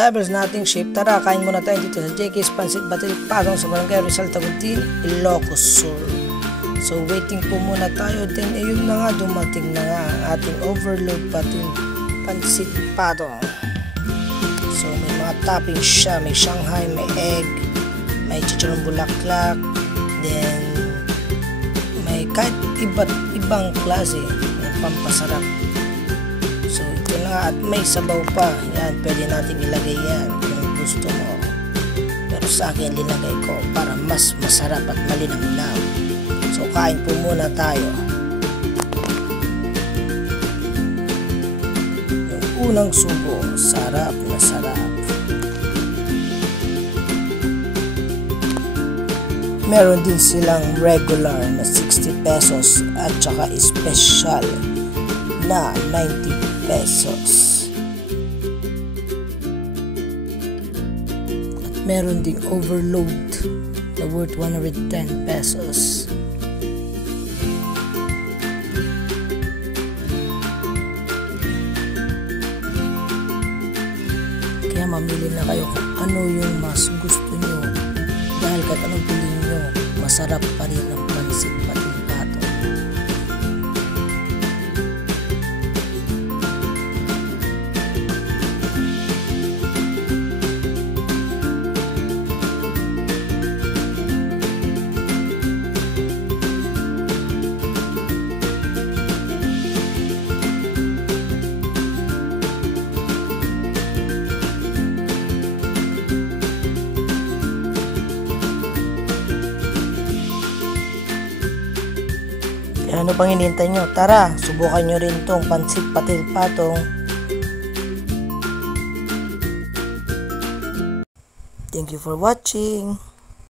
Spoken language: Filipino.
divers nating ship. Tara, kain muna tayo dito sa JK's Pancit Batil Patong sa Barangay Rizal, Tagutin, Ilocos Sur. So waiting po muna tayo. Then ayun na nga, dumating na nga ang ating overload pancit patong. So may mga toppings siya, may Shanghai, may egg, may chicharong bulaklak, then may kahit iba't ibang klase ng pampasarap. So ito na nga, at may sabaw pa. Yan, pwede natin ilagay yan kung gusto mo. Pero sa akin linagay ko para mas masarap at malinamnam. So kain po muna tayo. Yung unang subo, sarap na sarap. Meron din silang regular na 60 pesos at saka special na 90 pesos. At meron ding overload na worth 110 pesos. Kaya mamili na kayo kung ano yung mas gusto nyo, dahil kahit anong piliin nyo, masarap pa rin ang pancit batil patong. Ano pang hinihintay nyo? Tara, subukan nyo rin tong pancit batil patong. Thank you for watching.